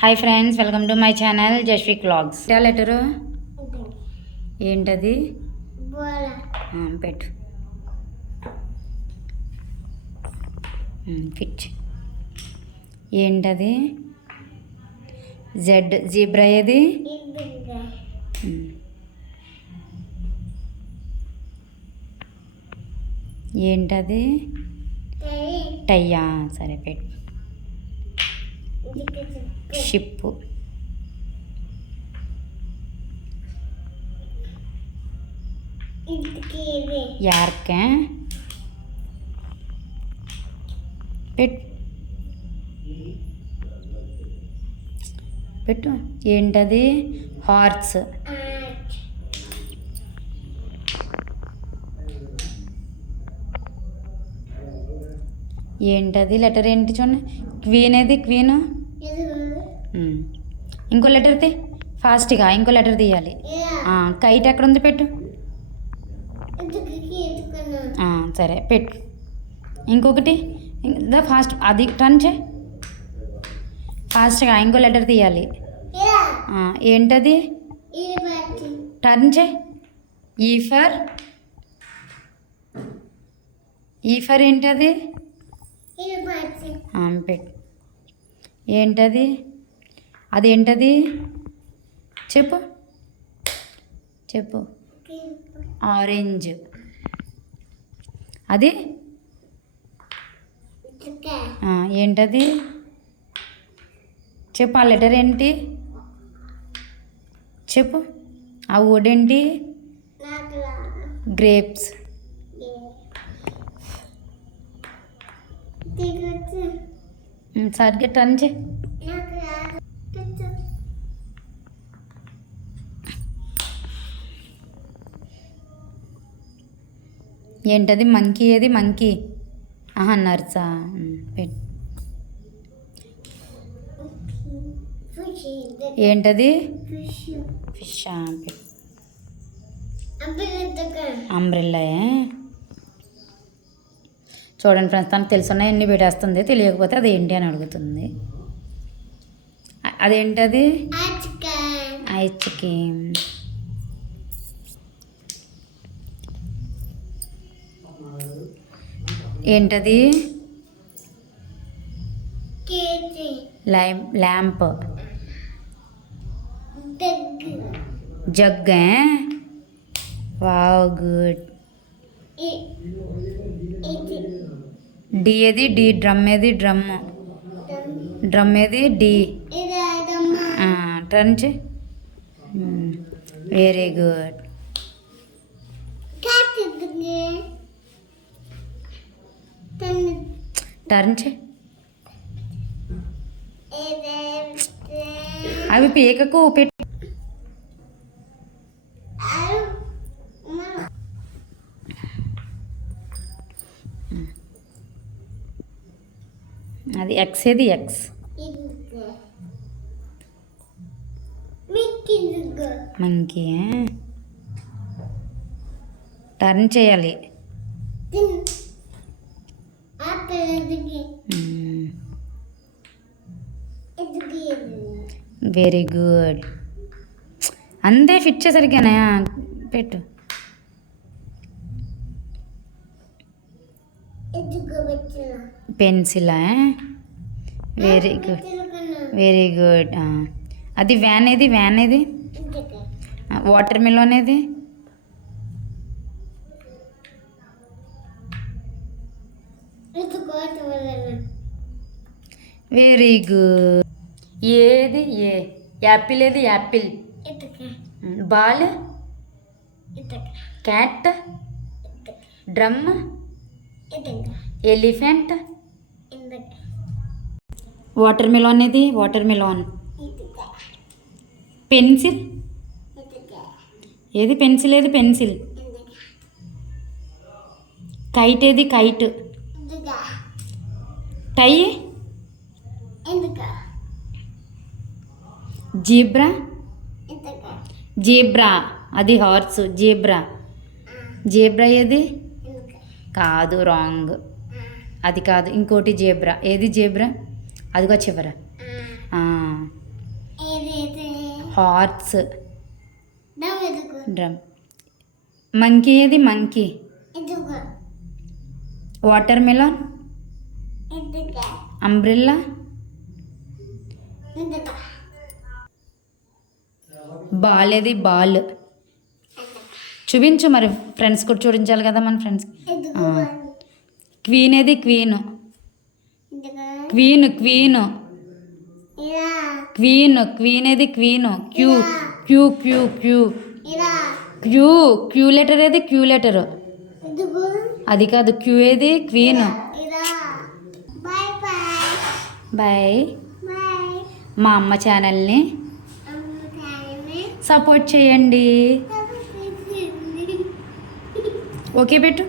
Hi friends welcome to my channel Jasvi vlogs letter ఏంటది? పెట్టు. Fit ఏంటది? Z zebra ఏది. ఏంటది? టయ్యా సరే పెట్టు. షిప్పు యార్కే పెట్టు. పెట్టు. ఏంటది? హార్స్ ఏంటది? లెటర్ ఏంటి చూడండి క్వీన్ ఏది? క్వీన్? ఇంకో లెటర్ తీ. ఫాస్ట్గా ఇంకో లెటర్ తీయాలి. కైట్ ఎక్కడ ఉంది పెట్టు సరే పెట్టు. ఇంకొకటి దా ఫాస్ట్ అది టర్న్ చే ఫాస్ట్గా ఇంకో లెటర్ తీయాలి. ఏంటది? టర్న్ చే ఈ ఫర్. ఈ ఫర్ ఏంటది? పెట్టు. ఏంటది? అది ఏంటది చెప్పు. చెప్పు. ఆరెంజ్. అది? ఏంటది? చెప్పు ఆ లెటర్ ఏంటి? చెప్పు. ఆ వుడ్ ఏంటి? గ్రేప్స్. సరిగ్గా టర్న్ చే ఏంటది? మంకీ ఏది? మంకీ ఆహా నర్సా. పెట్టు ఏంటది? ఫిష్ పెట్టు అంబ్రెల్లా చూడండి ఫ్రెండ్స్ తనకు తెలుసున్నాయి ఎన్ని పెట్టేస్తుంది తెలియకపోతే అది ఏంటి అని అడుగుతుంది. అదేంటది? ఐచ్కి ఏంటది? Lamp. Jug wow good. D ఏది? డి డ్రమ్ ఏది? డ్రమ్. డ్రమ్. ఏది? డి. టర్న్ చే వెరీ గుడ్. టర్న్ చే అవి పీకకు పెట్టు అది ఎక్స్ ఏది ఎక్స్ మంకీ టర్న్ చేయాలి. వెరీ గుడ్ అంతే ఫిట్ చేసరికేనా పెట్టు. పెన్సిలా వెరీ గుడ్ వెరీ గుడ్ అది వ్యాన్ ఏది? వ్యాన్ ఏది? వాటర్ మిలోన్ ఏది? Very good. ఏది? ఏ? యాపిల్ ఏది? Apple. Ball? Cat? Drum? Elephant? Watermelon ఏది? Watermelon. పెన్సిల్? ఏది? పెన్సిల్ ఏది? పెన్సిల్. కైట్ ఏది? కైట్. టై? జీబ్రా? జీబ్రా. అది హార్స్. జీబ్రా. జీబ్రా ఏది? కాదు రాంగ్. అది కాదు ఇంకోటి జేబ్రా. ఏది జేబ్రా? అదిగో చివర. ఆ, హార్ట్స్ డ్రమ్. మంకీ ఏది? Monkey. Watermelon umbrella ball ఏది బాల్. చూపించు మరి ఫ్రెండ్స్ కూడా చూపించాలి కదా మన ఫ్రెండ్స్. క్వీన్ ఏది queen. Queen queen. Queen queen ఏది queen. Q Q Q Q. Q Q letter ఏది క్యూ లెటర్. అది కాదు క్యూ ఏది క్వీన్ బాయ్ మా అమ్మ ఛానల్ని సపోర్ట్ చేయండి. ఓకే పెట్టు.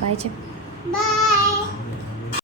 బాయ్ చెప్పు. బాయ్.